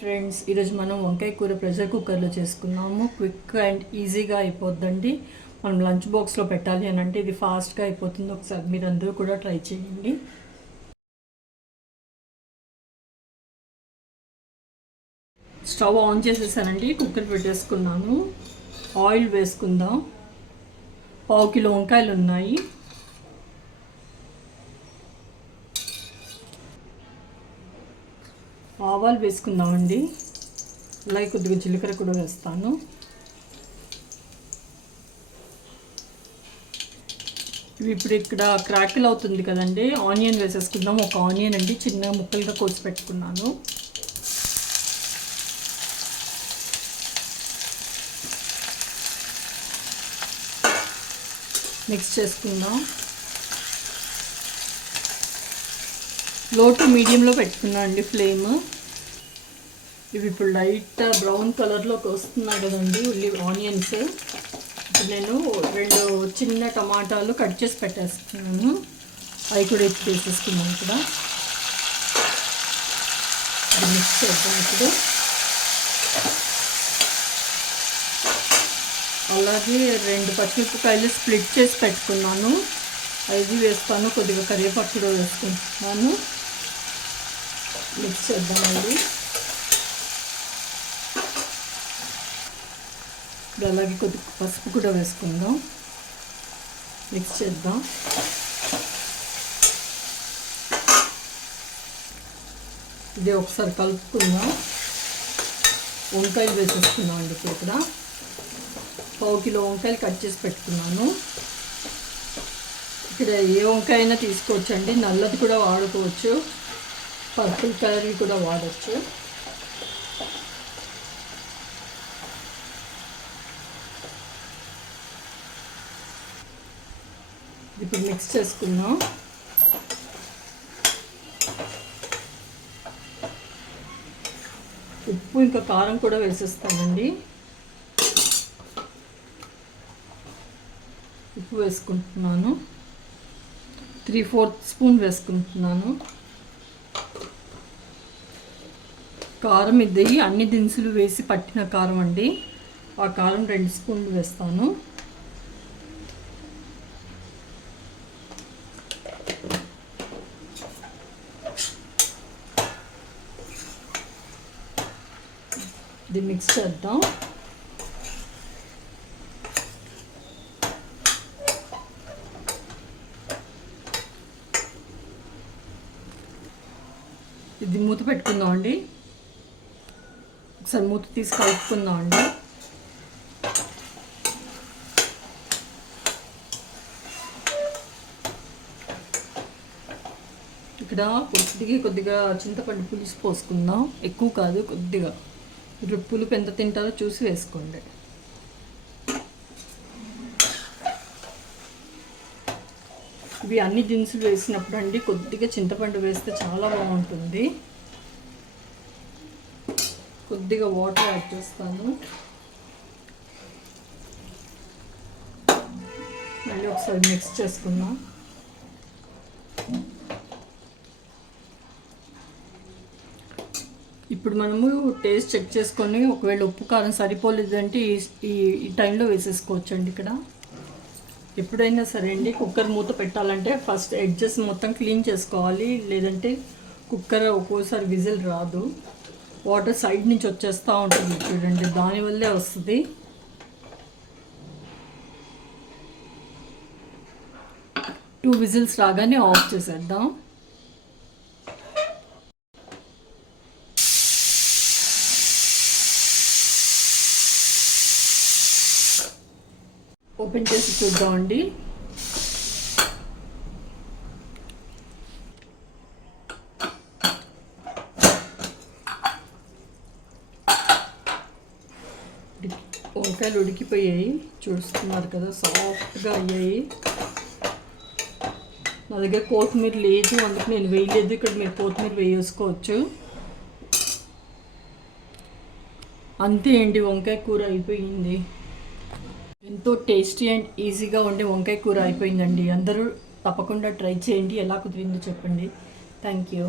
Friends, ఈరోజు మనం వంకాయ కూర ప్రెషర్ కుక్కర్లో చేసుకున్నాము. క్విక్ అండ్ ఈజీగా అయిపోద్దండి. మనం లంచ్ బాక్స్లో పెట్టాలి అని అంటే ఇది ఫాస్ట్గా అయిపోతుంది. ఒకసారి మీరు అందరూ కూడా ట్రై చేయండి. స్టవ్ ఆన్ చేసేసానండి. కుక్కర్ పెట్టేసుకున్నాను. ఆయిల్ వేసుకుందాం. 1/2 కిలో వంకాయలు ఉన్నాయి. ఆవాలు వేసుకుందామండి. అలాగే కొద్దిగా జీలకర్ర కూడా వేస్తాను. ఇవి ఇప్పుడు ఇక్కడ క్రాకిల్ అవుతుంది కదండి. ఆనియన్ వేసేసుకుందాం. ఒక ఆనియన్ అండి, చిన్న ముక్కలుగా కోసి పెట్టుకున్నాను. మిక్స్ చేసుకుందాం. లో టు మీడియంలో పెట్టుకున్నాను అండి ఫ్లేమ్. ఇవి ఇప్పుడు లైట్ బ్రౌన్ కలర్లోకి వస్తున్నాయి కదండి ఆనియన్స్. ఇప్పుడు నేను 2 చిన్న టమాటాలు కట్ చేసి పెట్టేస్తున్నాను. అవి కూడా ఎత్తి వేసేసుకున్నాను ఇక్కడ. ఇది మిక్స్ చేద్దాం ఇప్పుడు. అలాగే 2 పచ్చిమిరపకాయలు స్ప్లిట్ చేసి పెట్టుకున్నాను. అది వేస్తాను. కొద్దిగా కరివేపాకు కూడా వేసుకుంటున్నాను. మిక్స్ చేద్దామండి. అలాగే కొద్దిగా పసుపు కూడా వేసుకుందాం. మిక్స్ చేద్దాం. ఇది ఒకసారి కలుపుకుందాం. వంకాయలు వేసేసుకుందాం అండి. ఇప్పుడు ఇక్కడ 1/2 కిలో వంకాయలు కట్ చేసి పెట్టుకున్నాను. ఇక్కడ ఏ వంకాయ అయినా తీసుకోవచ్చండి. నల్లది కూడా వాడుకోవచ్చు, పర్పుల్ కలర్వి కూడా వాడచ్చు. ఇప్పుడు మిక్స్ చేసుకుందాం. ఉప్పు ఇంకా కారం కూడా వేసేస్తానండి. ఉప్పు వేసుకుంటున్నాను. 3/4 స్పూన్ వేసుకుంటున్నాను. కారం ఇది అన్ని దినుసులు వేసి పట్టిన కారం అండి. ఆ కారం 2 స్పూన్లు వేస్తాను. ఇది మిక్స్ చేద్దాం. ఇది మూత పెట్టుకుందాం అండి. ఒకసారి మూత తీసి కలుపుకుందాం అండి. ఇక్కడ కొద్దిగా చింతపండు పులుసు పోసుకుందాం. ఎక్కువ కాదు, కొద్దిగా. మీరు పులుపు ఎంత తింటారో చూసి వేసుకోండి. ఇవి అన్ని దినుసులు వేసినప్పుడు అండి కొద్దిగా చింతపండు వేస్తే చాలా బాగుంటుంది. కొద్దిగా వాటర్ యాడ్ చేస్తాను. మళ్ళీ ఒకసారి మిక్స్ చేసుకుందాం. ఇప్పుడు మనము టేస్ట్ చెక్ చేసుకొని ఒకవేళ ఉప్పు కారం సరిపోలేదంటే ఈ టైంలో వేసేసుకోవచ్చండి. ఇక్కడ ఎప్పుడైనా సరే అండి కుక్కర్ మూత పెట్టాలంటే ఫస్ట్ ఎడ్జెస్ మొత్తం క్లీన్ చేసుకోవాలి. లేదంటే కుక్కర్ ఒక్కోసారి విజిల్ రాదు. వాటర్ సైడ్ నుంచి వచ్చేస్తూ ఉంటుంది చూడండి, దానివల్లే వస్తుంది. టూ విజిల్స్ రాగానే ఆఫ్ చేసేద్దాం. ఓపెన్ చేసి చూద్దామండి. వంకాయలు ఉడికిపోయాయి, చూస్తున్నారు కదా, సాఫ్ట్గా అయ్యాయి. నా దగ్గర కొత్తిమీర లేదు, అందుకు నేను వేయలేదు. ఇక్కడ మీరు కొత్తిమీర వేసుకోవచ్చు. అంతే అండి, వంకాయ కూర అయిపోయింది. ఎంతో టేస్టీ అండ్ ఈజీగా ఉండే వంకాయ కూర అయిపోయిందండి. అందరూ తప్పకుండా ట్రై చేయండి. ఎలా కుదిరిందో చెప్పండి. Thank you.